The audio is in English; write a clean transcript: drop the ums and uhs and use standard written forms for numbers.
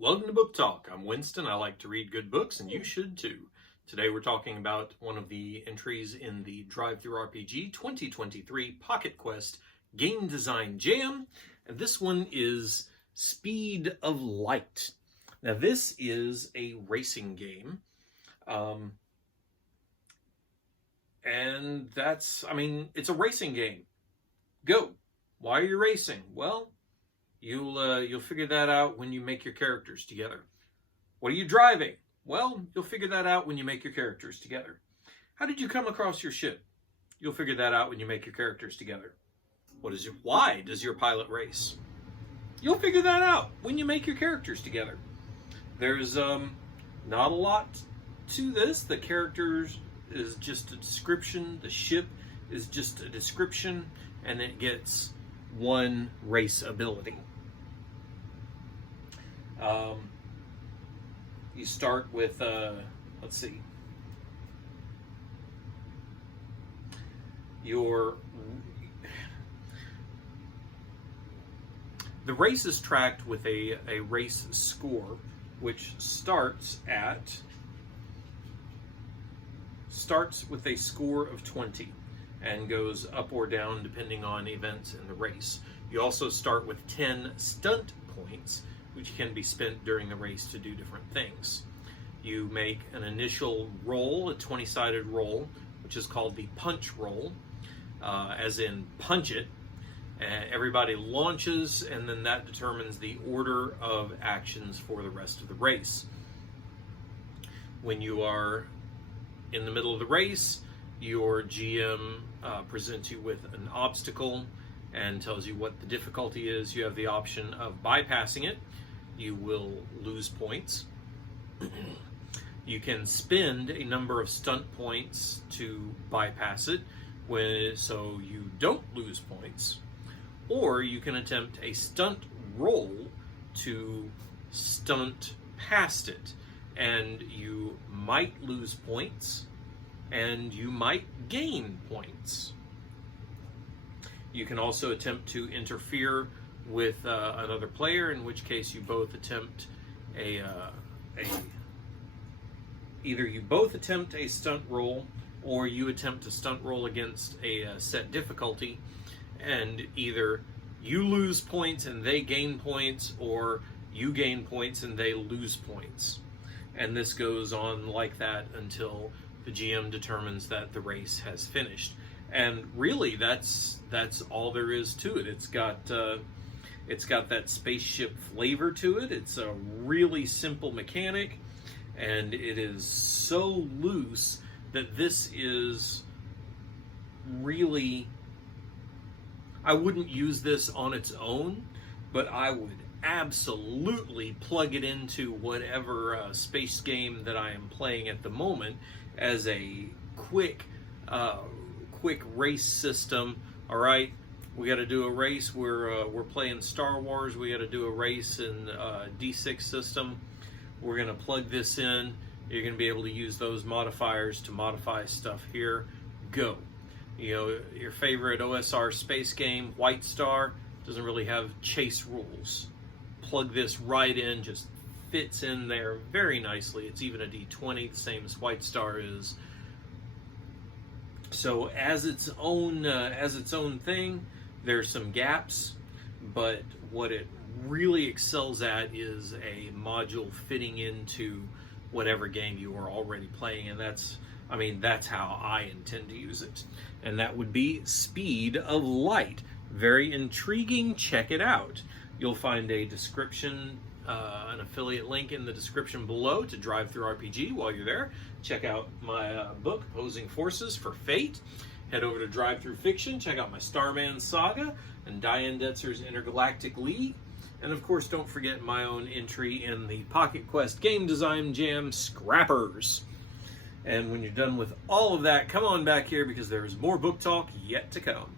Welcome to Book Talk. I'm Winston. I like to read good books, and you should too. Today we're talking about one of the entries in the DriveThru RPG 2023 Pocket Quest Game Design Jam, and this one is Speed of Light. Now this is a racing game, and it's a racing game. Go. Why are you racing? Well, you'll figure that out when you make your characters together. What are you driving? Well, you'll figure that out when you make your characters together. How did you come across your ship? You'll figure that out when you make your characters together. Why does your pilot race? You'll figure that out when you make your characters together. There's not a lot to this. The characters is just a description. The ship is just a description, and it gets one race ability. You start with, let's see, the race is tracked with a race score, which starts with a score of 20 and goes up or down depending on events in the race. You also start with 10 stunt points, which can be spent during the race to do different things. You make an initial roll, a 20-sided roll, which is called the punch roll, as in punch it. Everybody launches, and then that determines the order of actions for the rest of the race. When you are in the middle of the race, your GM presents you with an obstacle and tells you what the difficulty is. You have the option of bypassing it. You will lose points. You can spend a number of stunt points to bypass it, so you don't lose points. Or you can attempt a stunt roll to stunt past it, and you might lose points, and you might gain points. You can also attempt to interfere with another player, in which case you both attempt either you both attempt a stunt roll, or you attempt a stunt roll against a set difficulty, and either you lose points and they gain points, or you gain points and they lose points. And this goes on like that until the GM determines that the race has finished. And really, that's all there is to it. It's got that spaceship flavor to it. It's a really simple mechanic, and it is so loose that this is really, I wouldn't use this on its own, but I would absolutely plug it into whatever space game that I am playing at the moment as a quick race system. All right, we got to do a race. We're playing Star Wars. We got to do a race in D6 system. We're going to plug this in. You're going to be able to use those modifiers to modify stuff here. Go. You know, your favorite OSR space game, White Star, doesn't really have chase rules. Plug this right in, just fits in there very nicely. It's even a D20, the same as White Star is. So as its own thing, there's some gaps, but what it really excels at is a module fitting into whatever game you are already playing, and that's how I intend to use it. And that would be Speed of Light. Very intriguing. Check it out. You'll find a description, an affiliate link in the description below to DriveThru RPG. While you're there, check out my book, Opposing Forces for Fate. Head over to DriveThru Fiction. Check out my Starman Saga and Diane Detzer's Intergalactic League. And of course, don't forget my own entry in the Pocket Quest Game Design Jam, Scrappers. And when you're done with all of that, come on back here, because there is more book talk yet to come.